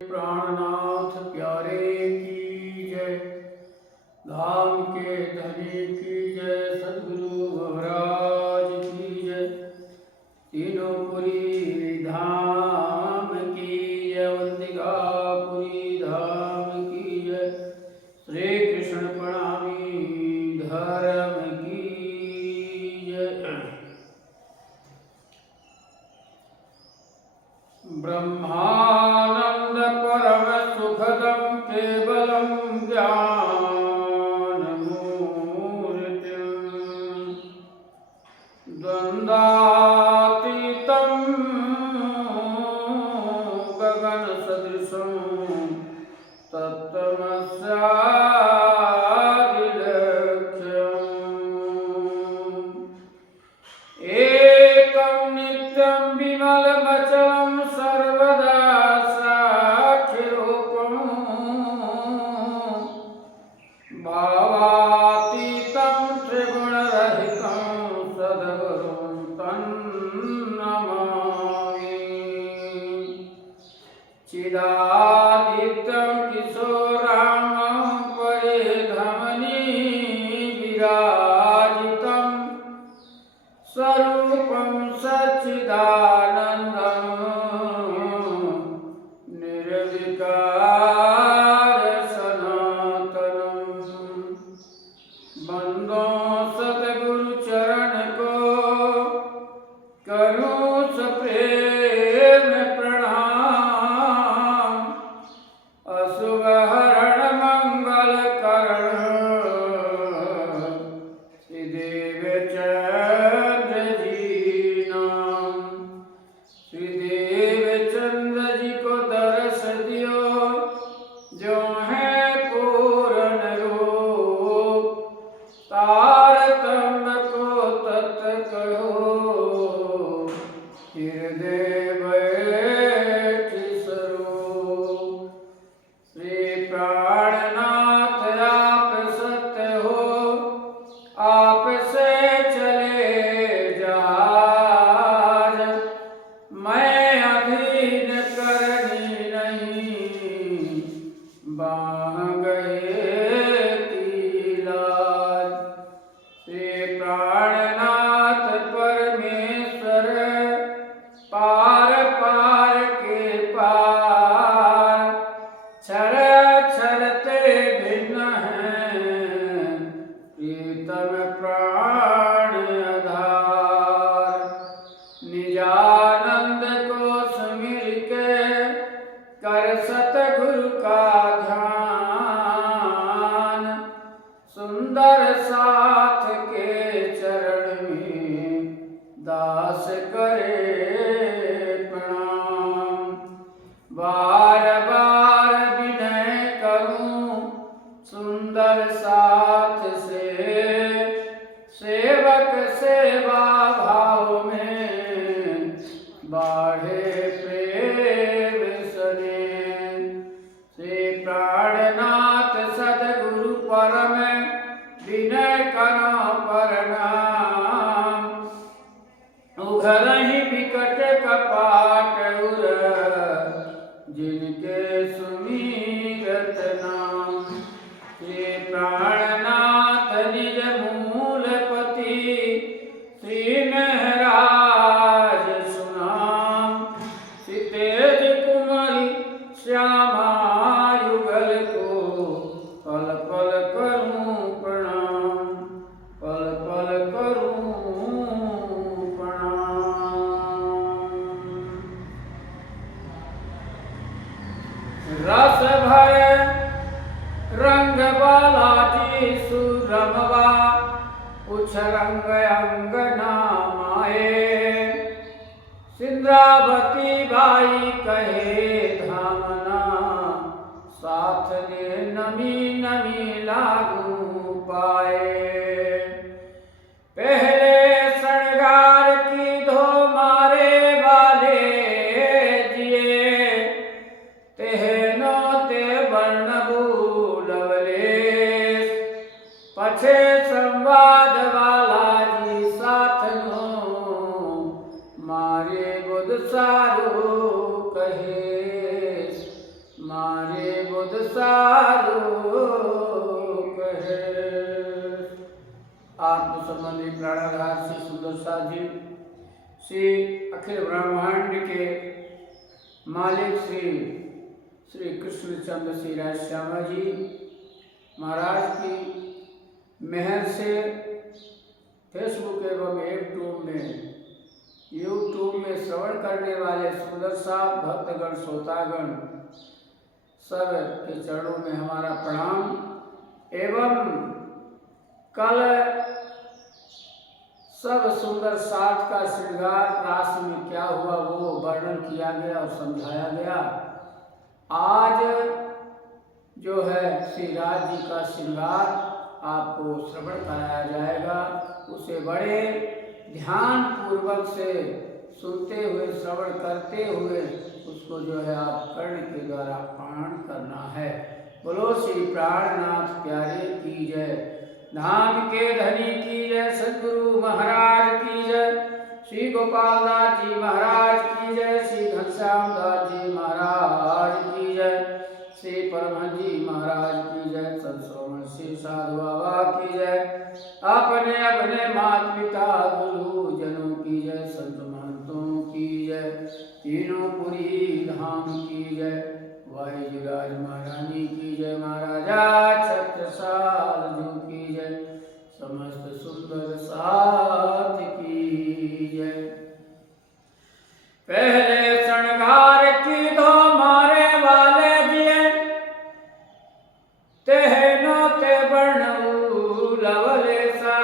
प्राणनाथ प्यारे की जय, धाम के धनी की जय, सद्गुरु महाराज की जय, तीनों पुरी धाम की जय, वंदिकापुरी धाम की जय, श्री कृष्ण प्रणामी धर्म की जय। ब्रह्मानंद परम सुखदं केवलं ज्ञानमूर्तिं द्वन्द्वातीतं गगनसदृशं तत्त्वमस्यादिलक्ष्यम् एकं नित्यं विमलमचलं सर्वदा साक्षिरूपं भावातीतं त्रिगुणरहितं सद्गुरुं तन्नमामि। चिदादित्यं किशोरामं परिधमनी विराजितं स्वरूपं सच्चिदानन्दं निर्विकार सनातनं। बंदो सतगुरु चरण को करूं सप्रेम प्रणाम, अशुभ हरण मंगल करण श्रीदेव चंद्र जी नाम। श्रीदेव चंद्र जी को दर्श दियो, जो है पूर्ण रूप, तारतम्य को तत् कहो, हृदय बैठी स्वरूप। श्री प्राणनाथ आप सत्य हो, आप से चले जहाज, मैं अधीन करनी नहीं, बाह गए की लाज। श्री प्राणनाथ परमेश्वर पार पार के पार, क्षर क्षरते भिन्न हैं, प्रीतम प्राण आधार। निजानंद को सुमिर के कर सतगुरु का ध्यान, सुंदर साथ के चरण में दास करे प्रणाम। बार बार विनय करूं सुंदर साथ से, सेवक सेवा भाव में बाढ़े प्रेम सने। श्री प्राणनाथ सद्गुरु परम विनय करो प्रणाम, उघरहि विकट कपाट उर, जिनके सुमीरत नाम। श्री प्राणनाथ निज मूलपति श्री महराज सुनाम, श्री तेज कुमारी श्यामा युगल को पल पल करूं प्रणाम, पल पल करूं प्रणाम। रस भर रंग बालाजी सुरमवा, कुछ रंग अंगना माए, सिंद्रावती बाई कहे धामना, साथ ने नमी नमी लागू पाए। पहले शृंगार की धो मारे वाले जिए, तेहनो ते वर्ण भूलवलेस, पछे संवाद वाला जी साथ नो, मारे बुध सारो कहे। सारूप है। आत्म संबंधी प्राणाधार श्री सुंदरसा जी श्री अखिल ब्रह्मांड के मालिक श्री श्री कृष्णचंद्र श्री राजश्यामा जी महाराज की मेहर से फेसबुक एवं यूट्यूब में श्रवण करने वाले सुंदर सा भक्तगण श्रोतागण सब के चरणों में हमारा प्रणाम एवं कल सब सुंदर साथ का श्रृंगार रास में क्या हुआ वो वर्णन किया गया और समझाया गया। आज जो है श्री राज जी का श्रृंगार आपको श्रवण कराया जाएगा। उसे बड़े ध्यान पूर्वक से सुनते हुए श्रवण करते हुए उसको जो है आप कर्ण के द्वारा पारण करना है। बोलो श्री प्राणनाथ प्यारे की जय, धाम के धनी की जय, सद्गुरु महाराज की जय, श्री गोपाल दास जी महाराज की जय, श्री घनश्याम दास जी महाराज की जय, श्री परमहंस जी महाराज की जय, संत श्रवण श्री साधु बाबा की जय, अपने अपने माता पिता गुरु जनों की जय, संत महंतों की जय, तीनों पुरी धाम की जय, वायुराज महारानी की जय, महाराजा छत्रसाल जी की जय, समस्त सुंदर साथ की जय। पहले शृंगार की दो मारे वाले जिए, तेहनो ते बर्णऊ लवले सा,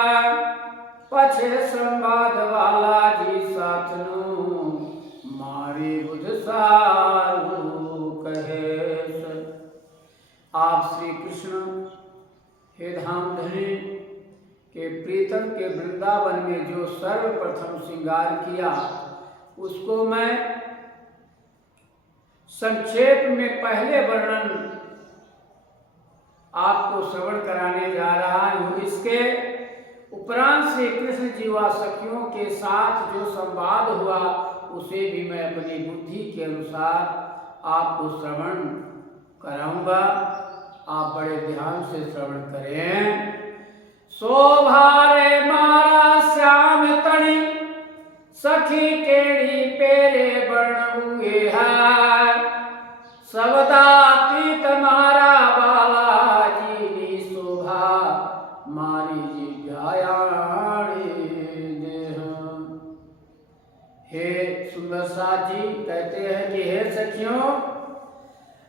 पछे संवाद वाला जी साथनु, मारे बुध सारू कहे। आप श्री कृष्ण हे धामधनी के प्रीतम के वृंदावन में जो सर्वप्रथम श्रृंगार किया उसको मैं संक्षेप में पहले वर्णन आपको श्रवण कराने जा रहा हूँ। इसके उपरांत श्री कृष्ण जी व सखियों के साथ जो संवाद हुआ उसे भी मैं अपनी बुद्धि के अनुसार आपको श्रवण कराऊंगा। आप बड़े ध्यान से श्रवण करें। शोभारे मारा श्याम तणी, सखी केड़ी पेरे बण हुए है, सबदातीत मारा बाला जी नी शोभा, मारी जी व्यायाणी देह। हे सुंदर साथ जी कहते हैं कि हे सखियों,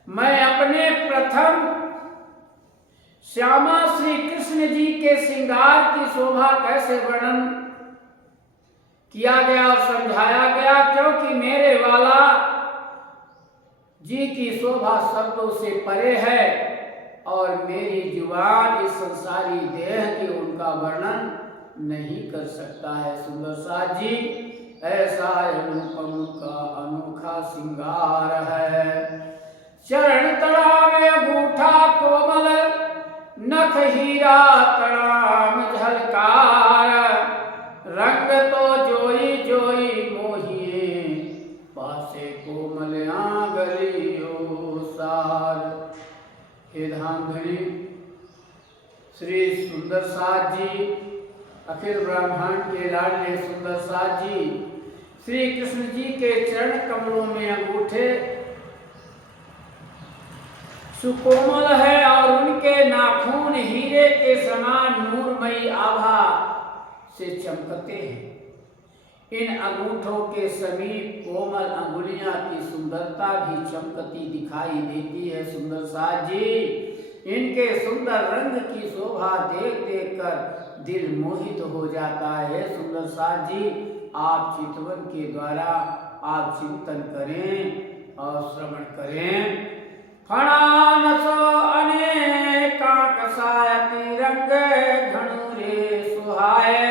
मैं अपने प्रथम श्यामा श्री कृष्ण जी के श्रृंगार की शोभा कैसे वर्णन किया गया और समझाया गया, क्योंकि मेरे वाला जी की शोभा शब्दों से परे है और मेरी जुबान इस संसारी देह की उनका वर्णन नहीं कर सकता है। सुंदर साथ जी ऐसा अनुपम का अनोखा श्रृंगार है। चरण तड़ा में अंगूठा कोमल, नख हीरा तड़ाम झलकार, रंग तो जोई जोई मोहिए, पासे कोमल आंगलियो सार। हे धामधनी श्री सुंदर साथ जी, अखिल ब्रह्मांड के लाडले सुंदर साथ जी, श्री कृष्ण जी के चरण कमलों में अंगूठे सुकोमल है और उनके नाखून हीरे के समान नूरमयी आभा से चमकते हैं। इन अंगूठों के समीप कोमल अंगुलियां की सुंदरता भी चमकती दिखाई देती है। सुंदर साथ जी, इनके सुंदर रंग की शोभा देख देख कर दिल मोहित हो जाता है। सुंदर साथ जी, आप चितवन के द्वारा आप चिंतन करें और श्रवण करें। फणानसो अनेका कसायती रंग घणुरे सुहाए,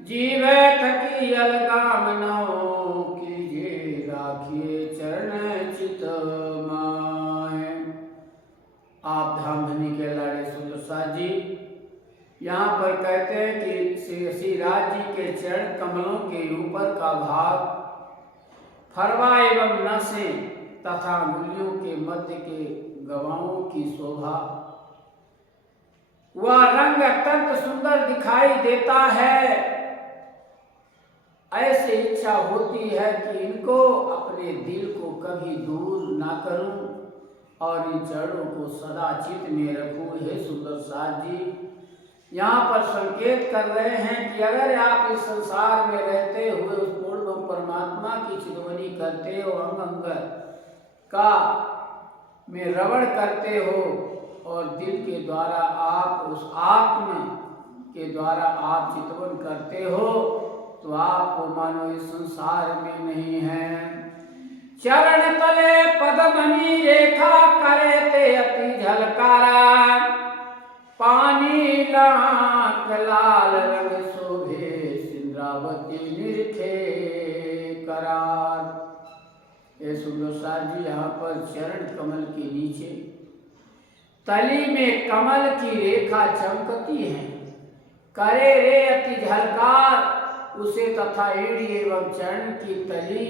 जीवे थकी अलगाम नौ कीजे, राखिए चरण चित माहे। आप धामधनी के लाडे सुंदर साथ जी यहाँ पर कहते हैं कि श्री राज जी के चरण कमलों के ऊपर का भाग फरवा एवं नसें तथा अंगुलियों के मध्य के गवाओं की शोभा। वह रंग अत्यंत सुंदर दिखाई देता है। ऐसी इच्छा होती है कि इनको अपने दिल को कभी दूर ना करूं और इन चरणों को सदा चित्त में रखूं। हे सुंदर साथ जी, यहाँ पर संकेत कर रहे हैं कि अगर आप इस संसार में रहते हुए उस पूर्ण परमात्मा की चितवनी करते हो, अंग अंग का में रवण करते हो और दिल के द्वारा आप उस आत्म के द्वारा आप चितवन करते हो, तो आपको मानो इस संसार में नहीं है। चरण तले पद्मनी रेखा करे ते अति झलकारा, पानी लाख लाल रंग शोभे सिंद्रावती निरखे करार। ये सुंदर साथ जी, यहाँ पर चरण कमल के नीचे तली में कमल की रेखा चमकती है। करे रे अति झलकार उसे तथा एड़ी एवं चरण की तली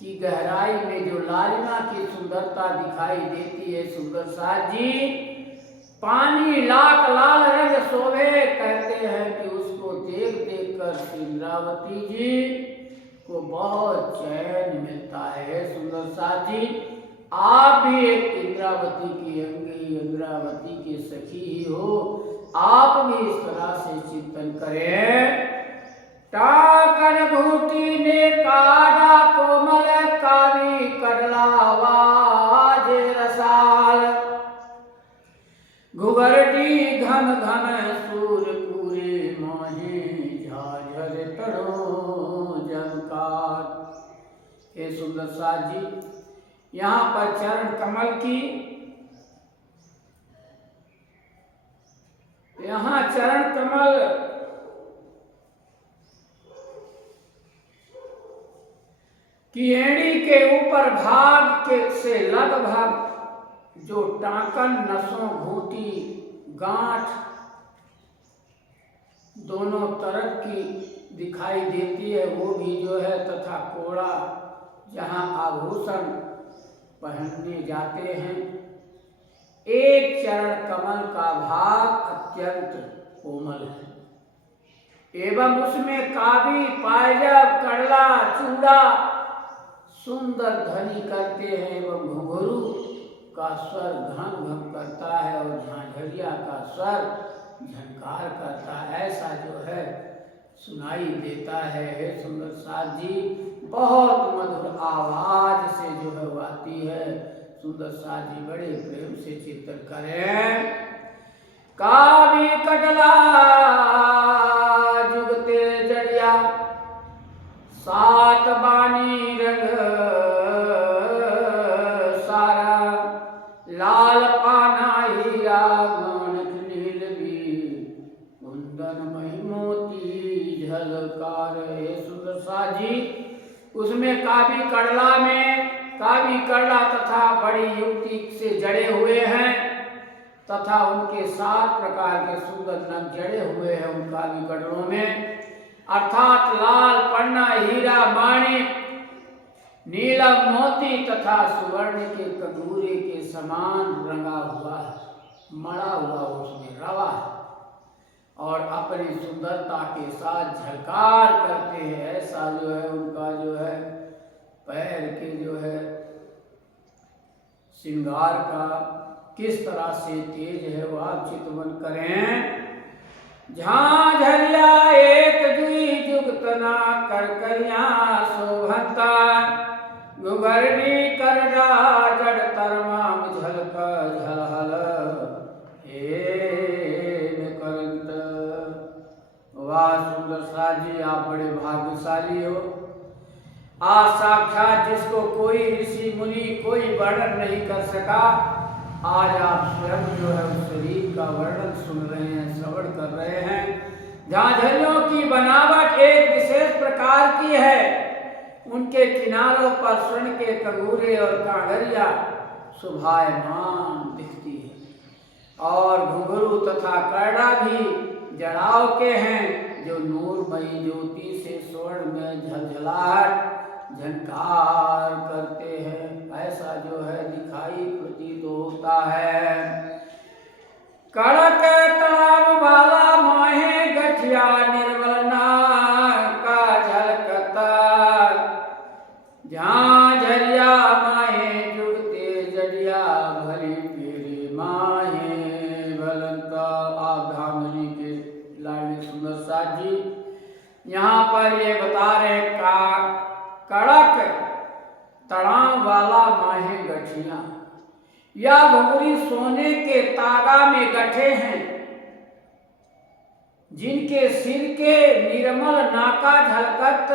की गहराई में जो लालिमा की सुंदरता दिखाई देती है। सुंदर साथ जी, पानी लाख लाल रंग शोभे, कहते हैं कि उसको देख देख कर इंद्रावती जी को बहुत चैन मिलता है। सुंदर साथ जी, आप भी एक इंद्रावती की अंगी, इंद्रावती की सखी ही हो। आप भी इस तरह से चिंतन करें। टाकन घूटी ने काड़ा कोमल कावी करला वाजे रसाल, घुघरटी घम घम सूर पूरे मोहे झाझर तरो जमकार। हे सुंदर साथ जी, यहाँ पर चरण कमल की, यहाँ चरण कमल की एड़ी के ऊपर भाग के से लगभग जो टांकन, नसों, घूंटी, गांठ दोनों तरफ की दिखाई देती है, वो भी जो है, तथा कोड़ा जहां आभूषण पहनने जाते हैं। एक चरण कमल का भाग अत्यंत कोमल है एवं उसमें कावी, पायजब, कड़ला, चूड़ा सुंदर ध्वनि करते हैं एवं घुंघरू का स्वर घम घम करता है और झांझरिया का स्वर झंकार करता है। ऐसा जो है सुनाई देता है। हे सुंदर साथ जी, बहुत मधुर आवाज से जो है वो आती है। सुंदर साथ जी, बड़े प्रेम से चिंतन करें। कावी कटला जुगते जड़िया, सात बानी रंग सारा, लाल पाना हीरा गौनक नील भी, कुंदन महिमोती झलकार। हे सुंदर साथ जी, उसमें कावी कड़ला में कावी कड़ला तथा बड़ी युक्ति से जड़े हुए हैं तथा उनके 7 प्रकार के सुंदर नग जड़े हुए हैं उन कावी कड़लों में, अर्थात लाल, पन्ना, हीरा, माणिक, नीलम, मोती तथा सुवर्ण के कटोरे के समान रंगा हुआ है, मड़ा हुआ उसमें रवा है और अपनी सुंदरता के साथ झलकार करते हैं। ऐसा जो है उनका जो है पैर के जो है श्रृंगार का किस तरह से तेज है वह आप चितवन करें। झांझरिया एक जुई जुगतना करकरिया शोभता, घुघरनी करडा जड़ तरमाम झलक झलहल हे करंत। वाह सुंदर साथ जी, आप बड़े भाग्यशाली हो। आज साक्षात जिसको कोई ऋषि मुनि कोई वर्णन नहीं कर सका, आज आप स्वयं जो है उस शरीर का वर्णन सुन रहे हैं, श्रवण कर रहे हैं। झांझरियों की बनावट एक विशेष प्रकार की है। उनके किनारों पर स्वर्ण के कंगूरे और कांगरिया शोभायमान दिखती है और घुंघरू तथा करड़ा भी जड़ाव के हैं जो नूरमयी ज्योति से स्वर्ण में झलझलाहट झनकार करते हैं, ऐसा जो है दिखाई प्रतीत होता है। कड़क ताब वाला माहे गठिया निर्मल का झलकता, जहाँ झरिया माहे जुगते जड़िया भली पेरे माहे भलंता। आप धामनी के लाडले सुंदर साथ जी यहाँ पर ये बता रहे का कड़क तड़ाव वाला माहे गठिया, या भगुरी सोने के तागा में गठे हैं, जिनके सिर के निर्मल नाका झलकत,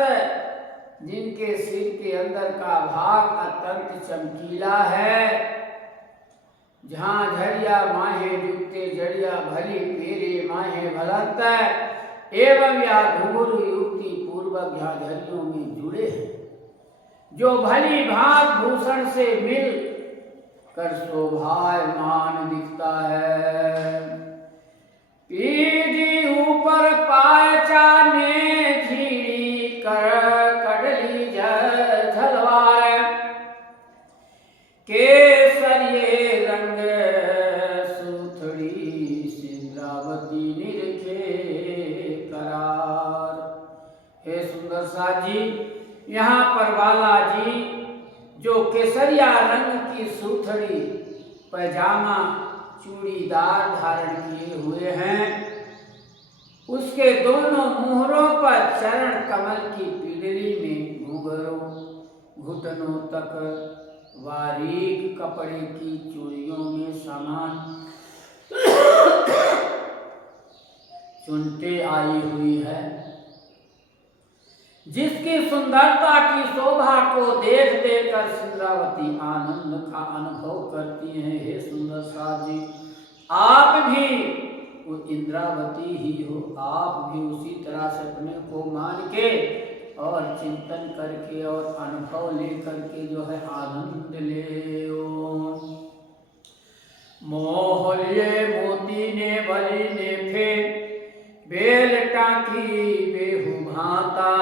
जिनके सिर के अंदर का भाग अत्यंत चमकीला है, जहाँ झरिया माहे जुगते जड़िया भली पेरे माहे भलंत, एवं या घुंघरू युक्ति पूर्वक यहाँ झरियों में जुड़े हैं, जो भली भाग भूषण से मिल कर शोभायमान दिखता है। पीढ़ी ऊपर पायचाने झीड़ी कर कड़ली झलवार, केसरिये रंग सुथड़ी सिंद्रावती निरखे करार। हे सुंदर साथ जी, यहाँ पर बालाजी जो केसरिया रंग की सूथड़ी पैजामा चूड़ीदार धारण किए हुए हैं, उसके दोनों मुहरों पर चरण कमल की पीडली में घुंघरों घुटनों तक बारीक कपड़े की चूड़ियों में सामान चुनते आई हुई है, जिसकी सुंदरता की शोभा को देख देकर सिंद्रावती आनंद का अनुभव करती हैं। हे सुंदर साथ जी, आप भी वो इंद्रावती ही हो, आप भी उसी तरह से अपने को मान के और चिंतन करके और अनुभव लेकर के जो है आनंद ले। मोह लिए मोती ने बलि ने फे बेल टाकी बेहू भाता,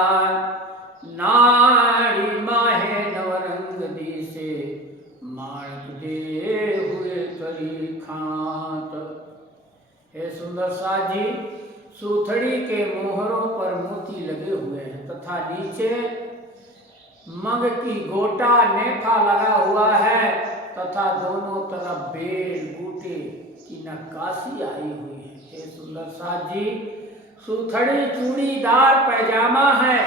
नाड़ी माहे नवरंग दी से माणक दे हुए करी खात। हे सुंदर साथ जी, सूथड़ी के मोहरों पर मोती लगे हुए हैं तथा नीचे मग की गोटा नेफा लगा हुआ है तथा दोनों तरफ बेल बूटे की नक्काशी आई हुई है। हे सुंदर साथ जी, सूथड़ी चूड़ीदार पैजामा है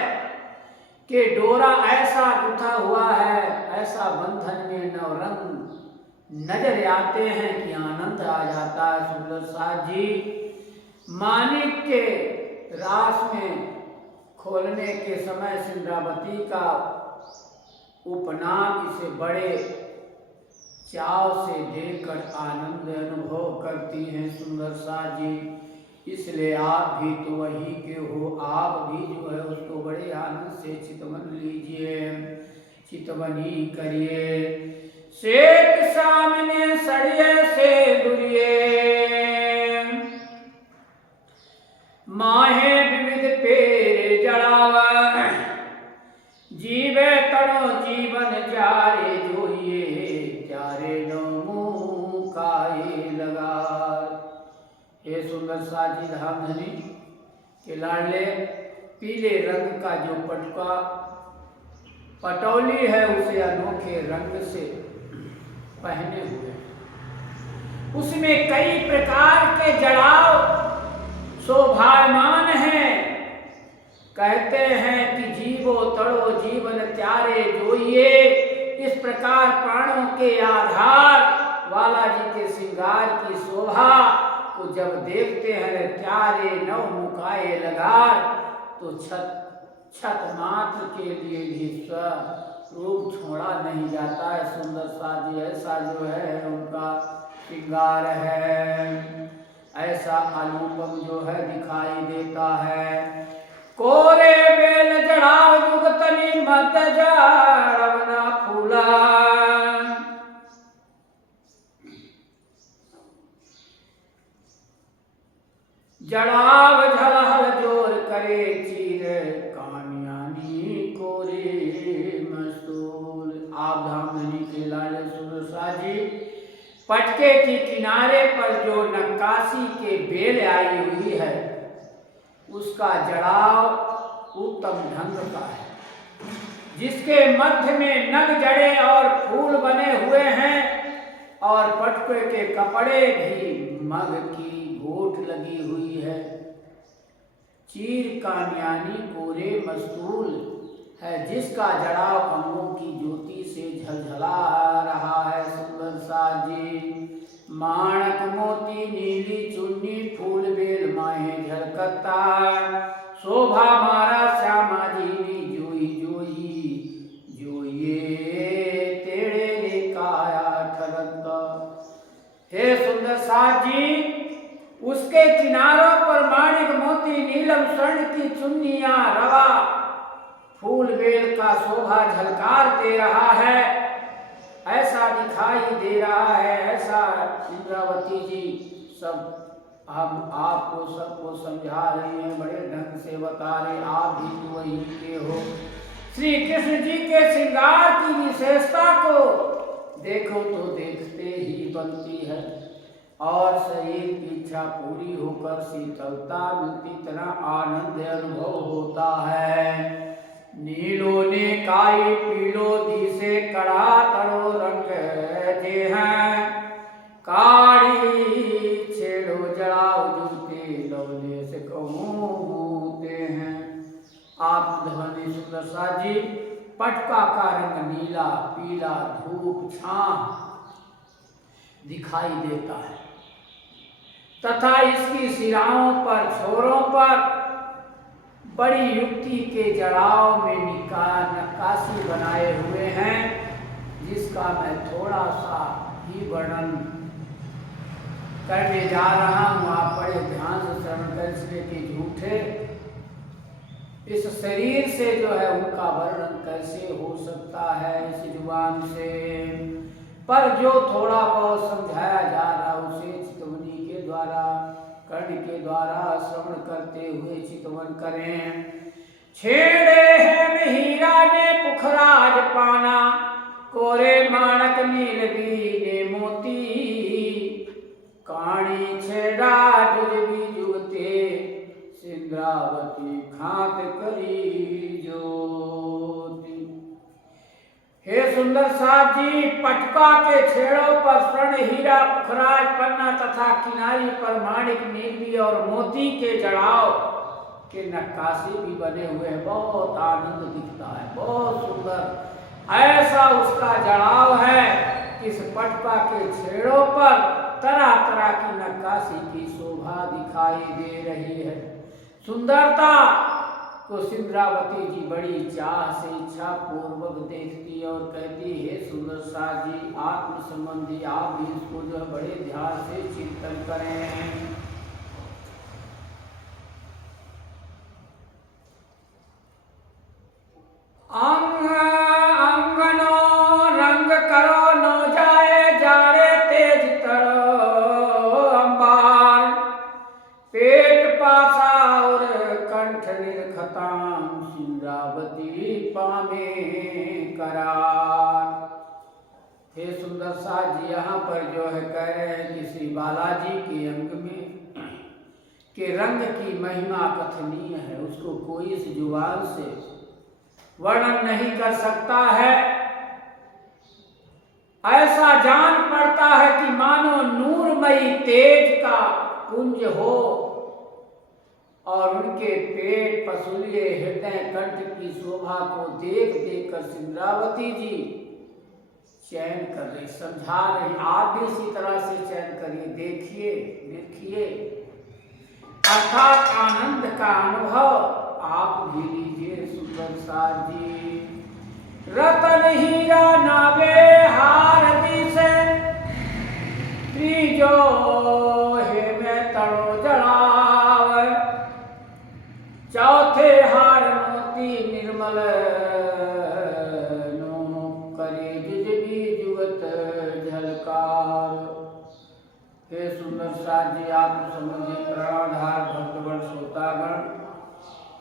कि डोरा ऐसा गुथा हुआ है, ऐसा बंधन में नवरंग नजर आते हैं कि आनंद आ जाता है। सुंदर साथ जी, मानिक के रास में खोलने के समय सिंद्रावती का उपनाम इसे बड़े चाव से देखकर आनंद अनुभव करती हैं। सुंदर साथ जी, इसलिए आप भी तो वही के हो, आप भी जो है उसको बड़े आनंद से चितवन लीजिए, चितवनी करिए। शेख सामने सड़िए से दुरिए, माहे विविध पेरे जड़ावा, जीवे तड़ो जीवन जारे जोइए, त्यारे नमो काये लगा। हे सुंदर साथ जी, धामधनी के लाडले पीले रंग का जो पटका पटौली है उसे अनोखे रंग से पहने हुए, उसमें कई प्रकार के जड़ाव शोभायमान हैं। कहते हैं कि जीवो तड़ो जीवन त्यारे जोइए। इस प्रकार प्राणों के आधार वाला जी के श्रृंगार की शोभा को जब देखते हैं, त्यारे नव मुकाए लगार, तो छत मात्र के लिए भी स्वरूप छोड़ा नहीं जाता है। सुंदर साथ जी, ऐसा जो है उनका श्रृंगार है, ऐसा अनुपम जो है दिखाई देता है। कोरे बेल जड़ाव जुगतनी मत जाड़वना फूला, जड़ाव झलहल जोर करे चीर कामियानी कोरे साज जी, पटके की किनारे पर जो नक्काशी के बेल आई हुई है उसका जड़ाव उत्तम ढंग का है, जिसके मध्य में नग जड़े और फूल बने हुए हैं और पटके के कपड़े भी मग की गोट लगी हुई है। चीर कान्यानी कोरे मस्तूल है, जिसका जड़ाव अंगों की ज्योति से झलझला रहा है। सुंदर साज जी, माणक मोती नीली चुन्नी फूल बेल माहे झलकता, शोभा मारा श्यामा जी जोई जोई जोइए तेरे रे काया ठरका। हे सुंदर साज जी, उसके किनारों पर माणिक मोती नीलम स्वर्ण की चुन्नियां रवा फूल बेल का शोभा झलकार दे रहा है, ऐसा दिखाई दे रहा है। ऐसा इंद्रावती जी सब हम आपको सबको समझा रही हैं, बड़े ढंग से बता रहे, आप भी तो वही के हो। श्री कृष्ण जी के श्रृंगार की विशेषता को देखो तो देखते ही बनती है और शरीर की इच्छा पूरी होकर शीतलता मिलती, तरह आनंद अनुभव होता है। नीलो ने काई पीलो दिसे कड़ा तड़ो रंग जे हैं, काड़ी छेड़ो जड़ाओ जुटे लवले से कहूते हैं। आप ध्वनि सुंदर साज जी, पटका का रंग नीला पीला धूप छां दिखाई देता है तथा इसकी सिराओं पर छोरों पर बड़ी युक्ति के जड़ाव में नक्काशी बनाए हुए हैं, जिसका मैं थोड़ा सा ही वर्णन करने जा रहा हूँ। आप बड़े ध्यान से श्रवण कर, इसलिए कि झूठे इस शरीर से जो है उनका वर्णन कैसे हो सकता है इस जुबान से, पर जो थोड़ा बहुत समझाया जा रहा उसे चितवनी के द्वारा कर्ण के द्वारा श्रवण करते हुए चितवन करें। छेड़े है हीरा ने पुखराज पाना, कोरे माणक नीलवी ने मोती, काणी छेड़ा जुजबी जुगते, सिंद्रावती खात करी ज्योति। हे सुंदर साज जी, पटका के छेड़ों पर स्वर्ण हीरा पुखराज पन्ना तथा किनारी पर माणिक नीलवी और मोती के जड़ाव के नक्काशी भी बने हुए हैं। बहुत आनंद दिखता है, बहुत सुंदर ऐसा उसका जड़ाव है। इस पटका के छेड़ों पर तरह तरह की नक्काशी की शोभा दिखाई दे रही है। सुंदरता को सिंद्रावती जी बड़ी चाह से इच्छा पूर्वक देखती और कहती, हे सुंदर साज जी, आत्म संबंधी आप भी इसको जो बड़े ध्यान से चिंतन करें। अंगनो रंग करो नो जाए जाड़े तेज तरो अंबार, पेट पासा और कंठ निर्खताम, सिंद्रावती पामे करार। हे सुंदर साज जी, यहाँ पर जो है कह रहे हैं कि श्री बालाजी के अंग में के रंग की महिमा कथनीय है, उसको कोई इस जुबान से वर्णन नहीं कर सकता है। ऐसा जान पड़ता है कि मानो नूरमयी तेज का पुंज हो और उनके पेट पसुलिए हृदय कंठ की शोभा को देख देख कर सिंद्रावती जी चयन कर रही, समझा रही। आप भी इसी तरह से चयन करिए, देखिए देखिए, अर्थात आनंद का अनुभव आप भी लीजिए। सुंदर साज जी, रतन हीरा नावे हार दिसे, त्रिजो हे में तड़ो जड़ाव, चौथे हार मोती निर्मल नो करे जुजबी जुगत झलकार। हे सुंदर साज जी, आप संबंधी प्राणाधार भक्तगण श्रोतागण,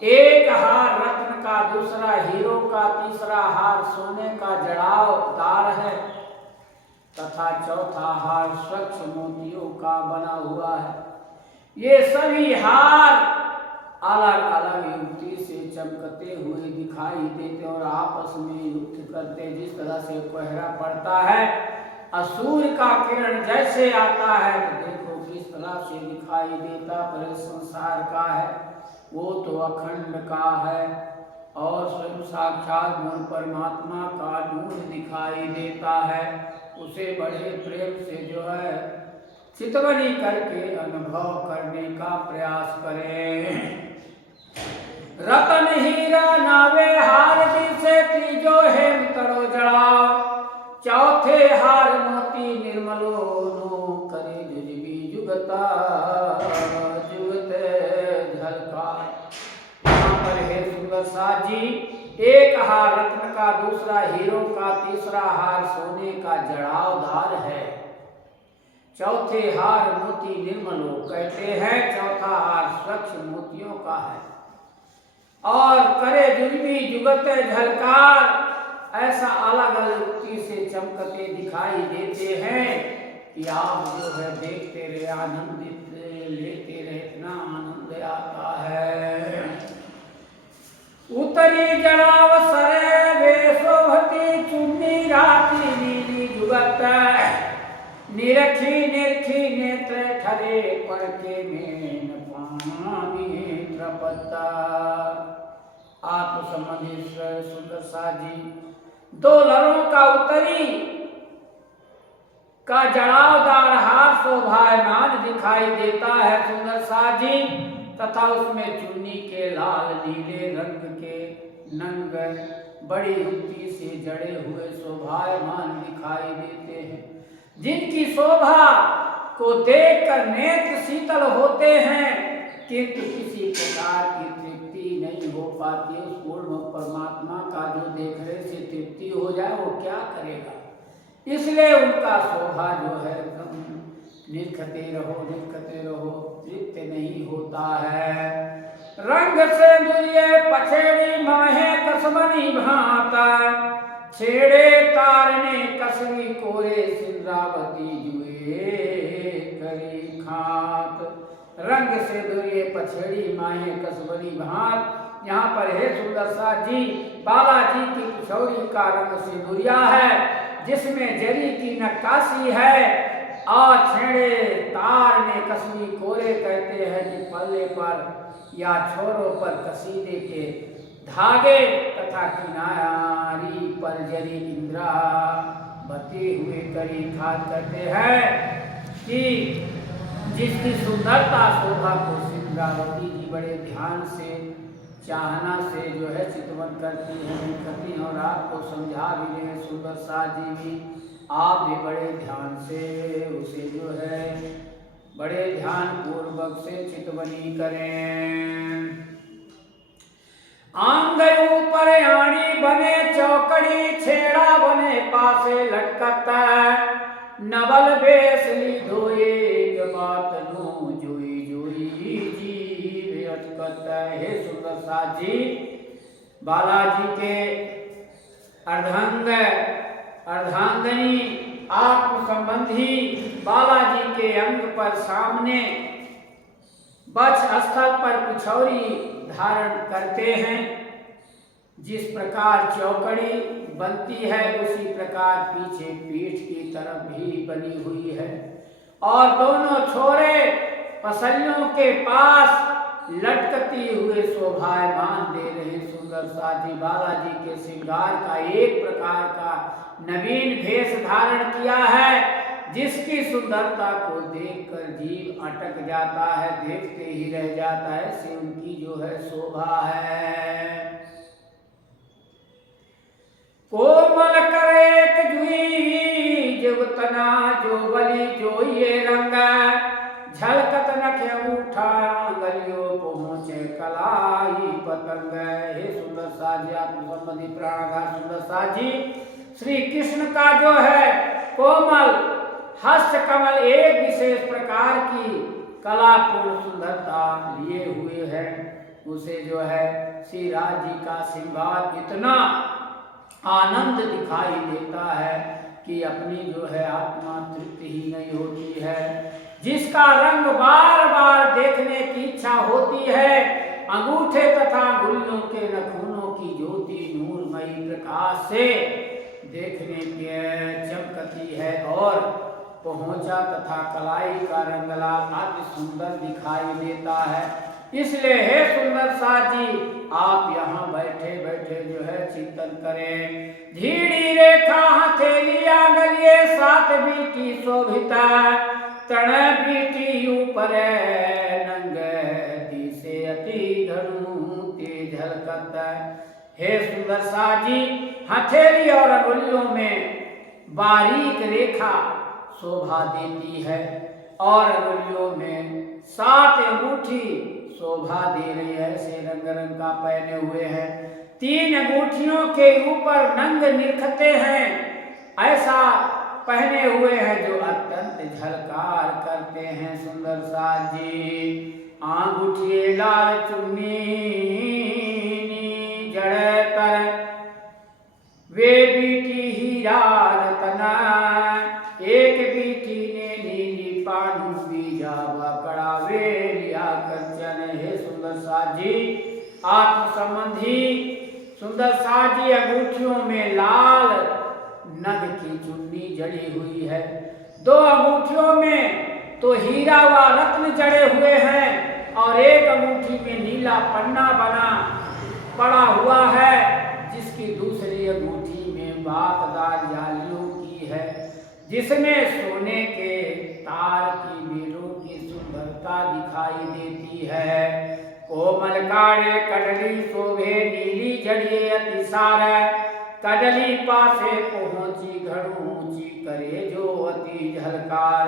एक हार रत्न का, दूसरा हीरो का, तीसरा हार सोने का जड़ावदार है तथा चौथा हार स्वच्छ मोतियों का बना हुआ है। ये सभी हार अलग अलग युक्ति से चमकते हुए दिखाई देते और आपस में युक्त करते। जिस तरह से पहरा पड़ता है, सूर्य का किरण जैसे आता है तो देखो किस तरह से दिखाई देता, पर संसार का है वो तो अखंड का है और स्वयं साक्षात मूल परमात्मा का नूर दिखाई देता है। उसे बड़े प्रेम से जो है चितवनी करके अनुभव करने का प्रयास करें। रतन हीरा नावे हार दिसे तीजो हेम तरो जड़ाव, चौथे हार मोती निर्मलो नो करे जुजबी जुगता जुगते झलकार। यहाँ पर है सुंदर साथ जी, एक हार रत्न का, दूसरा हीरो का, तीसरा हार सोने का जड़ावदार है, चौथे हार मोती निर्मलो कहते हैं, चौथा हार स्वच्छ मोतियों का है और करे जुजबी जुगते झलकार। ऐसा अलग अलग युक्ति से चमकते दिखाई देते हैं कि आप जो है देखते रहे, आनंदित लेते रहे, इतना आनंद आता है। उतरी जड़ाव सरे वे शोभती चुन्नी राती नीली जुगत, निरखी निरखी नेत्र ठरे पर के मेन पानी त्रपता। आत्मसंबंधी सुंदर साथ जी, दो लरों का उत्तरी का जड़ावदार हार शोभायमान दिखाई देता है सुंदर साथ जी, तथा उसमें चुन्नी के लाल नीले रंग के नंग बड़ी युक्ति से जड़े हुए शोभायमान दिखाई देते हैं, जिनकी शोभा को देखकर नेत्र शीतल होते हैं, किंतु किसी प्रकार की तृप्ति नहीं हो पाती। उस पूर्ण परमात्मा का जो देखने से तृप्ति हो जाए वो क्या करेगा, इसलिए उनका शोभा जो है निरखते रहो, तृप्त नहीं होता है। रंग से दुरिये पछेड़ी माहे कसमनी भाता, छेड़े तारने कसमी कोरे सिंद्रावती जुए करी खात। रंग से दुरिये पछेड़ी माहे कसबनी भात। यहाँ पर है सुंदर साथ जी, बालाजी की किशोरी का रंग से दुरिया है, जिसमें जरी की नक्काशी है और छेड़े तार ने कसमी कोरे कहते हैं कि पल्ले पर या छोरों पर कसीदे के धागे तथा किनारी पर जरी इंद्रा बते हुए करी खाद करते हैं कि जिसकी सुंदरता शोभा को सिंद्रावती जी बड़े ध्यान से चाहना से जो है चितवन करती है और आपको समझा भी रहे सुंदर साथ जी भी, आप भी बड़े ध्यान से उसे जो है बड़े ध्यान पूर्वक से चितवनी करें। आंगन ऊपर आड़ी बने चौकड़ी, छेड़ा बने पासे लटकता, नवल बेसली धोए बात नो जोई जोई जीव अटकता। हे सुंदर साथ जी, बालाजी के अर्धांगनी आत्म संबंधी बालाजी के अंग पर सामने वक्ष स्थल पर पिछौरी धारण करते हैं। जिस प्रकार चौकड़ी बनती है उसी प्रकार पीछे पीठ की तरफ भी बनी हुई है और दोनों छोरे पसलियों के पास लटकती हुए शोभायमान दे रहे सुंदर साथी। बालाजी के श्रृंगार का एक प्रकार का नवीन भेष धारण किया है, जिसकी सुंदरता को देखकर जीव अटक जाता है, देखते ही रह जाता है। से उनकी जो है शोभा है। कोमल कर एक जुई जुगतना जो बली जो ये रंगा, झलकत नखे उठा गलियों पहुँचे कलाई पतंग। हे सुंदर साजी, आत्म संबंधी प्राणाघात सुंदर साजी, श्री कृष्ण का जो है कोमल हस्त कमल एक विशेष प्रकार की कलापूर्ण सुंदरता लिए हुए है। उसे जो है श्री राज जी का श्रृंगार इतना आनंद दिखाई देता है कि अपनी जो है आत्मा तृप्ति ही नहीं होती है। जिसका रंग बार बार देखने की इच्छा होती है, अंगूठे तथा गुल्लों के नखूनों की ज्योति नूरमयी प्रकाश से देखने के चमकती है और पहुंचा तथा कलाई का रंगला अति सुंदर दिखाई देता है। इसलिए हे सुंदर साथ जी, आप यहाँ बैठे बैठे जो है चिंतन करें। धीड़ी रेखा हथेली आंगलिये सात बीटी शोभिता, तण बीटी ऊपर नंग दिसे अति धनु तेज झलकत। हे सुंदर साथ जी, हथेली और अंगुलियों में बारीक रेखा शोभा देती है और अंगुलियों में 7 अंगूठी शोभा दे रही है, ऐसे रंग रंग का पहने हुए हैं। 3 अंगूठियों के ऊपर नंग निखरते हैं, ऐसा पहने हुए हैं जो अत्यंत झलकार करते हैं। सुंदर साथ जी, अंगूठी लाल चुन्नी जड़ तर वे बीटी हीरा रतना, एक बीटी ने नीली पानु बीजा बकड़ा वे लिया कंचन। हे सुंदर साथ जी, आत्म संबंधी सुंदर साथ जी, अंगूठियों में लाल नग की चुन्नी जड़ी हुई है। 2 अंगूठियों में तो हीरा व रत्न जड़े हुए हैं और एक अंगूठी में नीला पन्ना बना पड़ा हुआ है, जिसकी दूसरी अंगूठी में बाकदार जालियों की है, जिसमें सोने के तार की बेलों की सुंदरता दिखाई देती है। कोमल काड़े कडली शोभे नीली जड़िए अतिसार, कडली पासे पहुंची घड़ू ऊंची करे जो अति झलकार।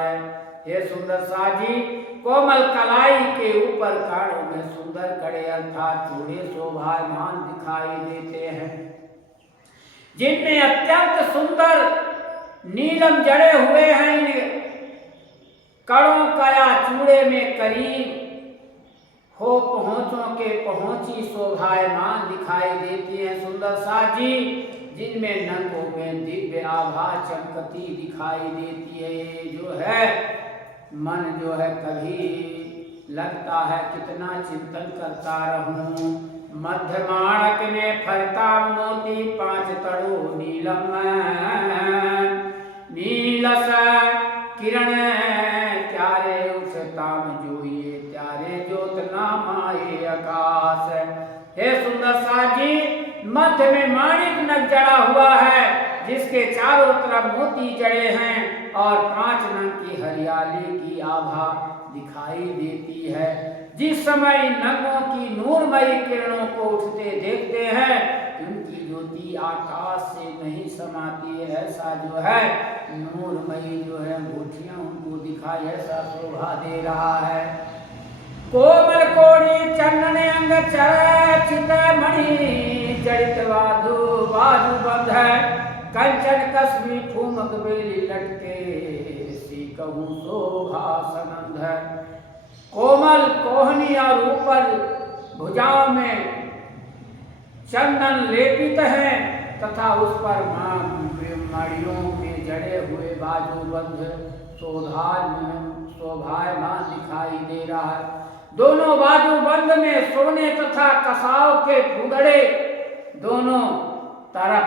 हे सुंदर साजी, कोमल कलाई के ऊपर काड़ों में सुंदर कड़े अर्थात चूड़े शोभायमान दिखाई देते हैं, जिनमें अत्यंत सुंदर नीलम जड़े हुए हैं। इन कड़ों का या चूड़े में करीब हो पहुंचों के पहुंची शोभायमान दिखाई देती है। सुंदर साजी, जिनमें नंगों में दिव्य आभा चमकती दिखाई देती है। ये जो है मन जो है कभी लगता है कितना चिंतन करता रहूं। मध्यमाणक में फरता मोती 5 तड़ो नीलम, नीलस किरण त्यारे उठताम जोइए त्यारे ज्योत नामाए आकाश। हे सुंदर साजी, मध्य में माणिक नग जड़ा हुआ है, जिसके चारों तरफ मोती जड़े हैं और 5 नग की हरियाली की आभा दिखाई देती है। जिस समय नगों की नूरमयी किरणों को उठते देखते हैं, उनकी ज्योति आकाश से नहीं समाती है। ऐसा जो है नूरमयी जो है अंगूठियां उनको दिखाई, ऐसा शोभा दे रहा है। कोमल कोड़ी चंदन अंग चरचित मणि जड़ित बाजू बंध, कंचन कसबी फूमक बेली लटके सी कहूँ शोभा सनंद। कोमल कोहनी और ऊपर भुजाओं में चंदन लेपित है तथा उस पर मणियों में जड़े हुए बाजूबंद शोभायमान दिखाई दे रहा है। दोनों बाजूबंद में सोने तथा कसाव के फुदड़े दोनों तरफ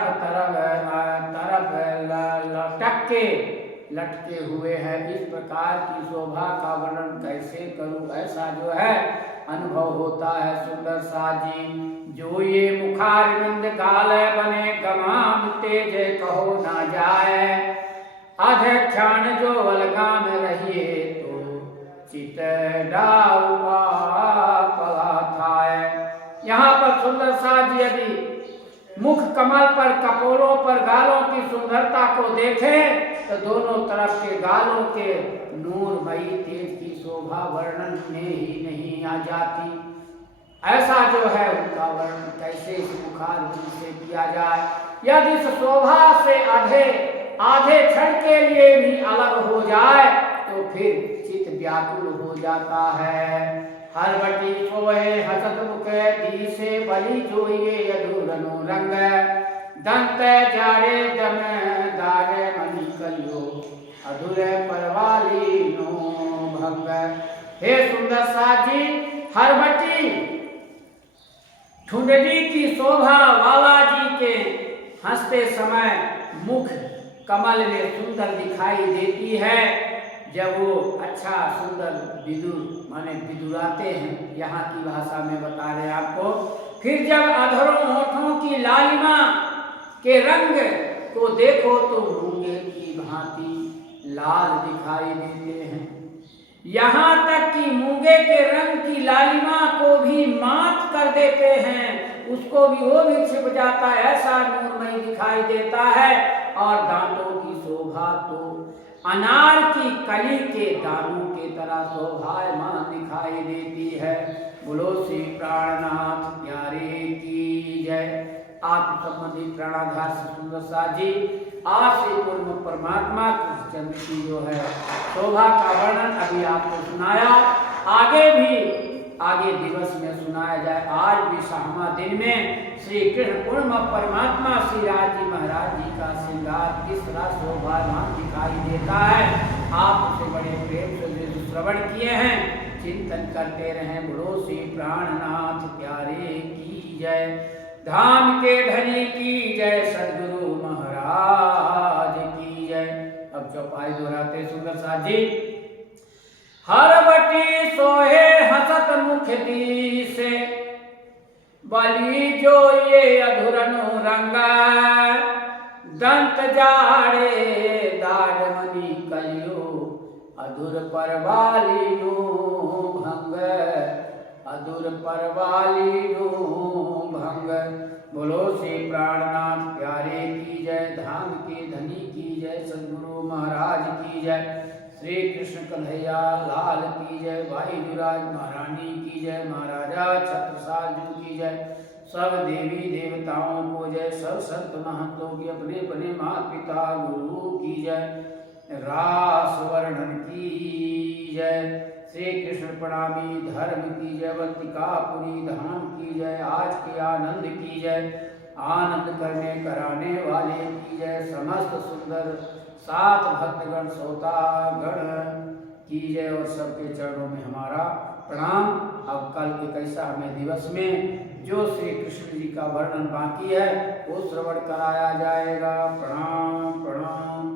लटके हुए हैं। इस प्रकार की शोभा का वर्णन कैसे करूं, ऐसा जो है अनुभव होता है। सुंदर साजी, जो ये मुखारविंद गाल बने गमाम तेज कहो ना जाए, अध्यक्षाण जो वलगा में रहिए तो चित यहाँ पर सुंदर साजी यदि मुख कमल पर कपोलों पर गालों की सुंदरता को देखें तो दोनों तरफ के गालों के नूरमयी तेज की शोभा वर्णन में ही नहीं आ जाती। ऐसा जो है उनका वर्णन कैसे इस मुखारविंद से किया जाए। यदि इस शोभा से आधे क्षण के लिए भी अलग हो जाए तो फिर चित्त व्याकुल हो जाता है। हर बटी सोए हसत मुख दी से बलि जोइए अधूरनो रंग, दंत जाड़े दम दारे मणि कलियो अधुर परवालीनो भंग। हे सुंदर साज जी, हरबटी ठुंडरी की शोभा बाबा जी के हंसते समय मुख कमल में सुंदर दिखाई देती है। जब वो अच्छा सुंदर विदुर माने विदुराते हैं, यहाँ की भाषा में बता रहे आपको। फिर जब अधरों होठों की लालिमा के रंग को देखो तो मूंगे की भांति लाल दिखाई देते हैं। यहाँ तक कि मूंगे के रंग की लालिमा को भी मात कर देते हैं, उसको भी वो भी छिप जाता है, ऐसा नूरमय दिखाई देता है। और दांतों की शोभा तो अनार की कली के दानों के तरह शोभायमान दिखाई देती है। बोलो श्री प्राणनाथ प्यारे की जय। आत्म संबंधी प्राणाधार से सुंदर साज जी, आज से पूर्व परमात्मा कृष्णचंद्र की जो है शोभा का वर्णन अभी आपको सुनाया, आगे दिवस में सुनाया जाए। आज भी साहमा दिन में श्री कृष्ण पूर्ण परमात्मा श्री राज जी महाराज जी का श्रृंगार किस तरह शोभायमान दिखाई देता है, आप उसे बड़े प्रेम से श्रवण किए हैं, चिंतन करते रहें। बोलो श्री प्राणनाथ प्यारे की जय। धाम के धनी की जय, सदगुरु महाराज की जय। अब चौपाई दोहराते सुंदर साज जी। हरबटी सोहे हसत मुख दी से, बलि जो ये अधुरनु रंगा, दंत जाड़े दाड़मणि कलियो अधुर परवालिनो भंग, अधुर परवालिनो भंग। बोलो श्री प्राणनाथ प्यारे की जय, धाम के धनी की जय, सदगुरु महाराज की जय, श्री कृष्ण कन्हैया लाल की जय, भाई जुराज महारानी की जय, महाराजा छत्रसाल जी की जय, सब देवी देवताओं को जय, सब संत महंतों की अपने अपने माता पिता गुरु की जय, रास वर्णन की जय, श्री कृष्ण प्रणामी धर्म की जय, वंतिकापुरी धाम की जय, आज के आनंद की जय, आनंद करने कराने वाले की जय, समस्त सुंदर सात भक्तगण श्रोतागण की जय, और सबके चरणों में हमारा प्रणाम। अब कल 21वें दिवस में जो श्री कृष्ण जी का वर्णन बाकी है वो श्रवण कराया जाएगा। प्रणाम प्रणाम।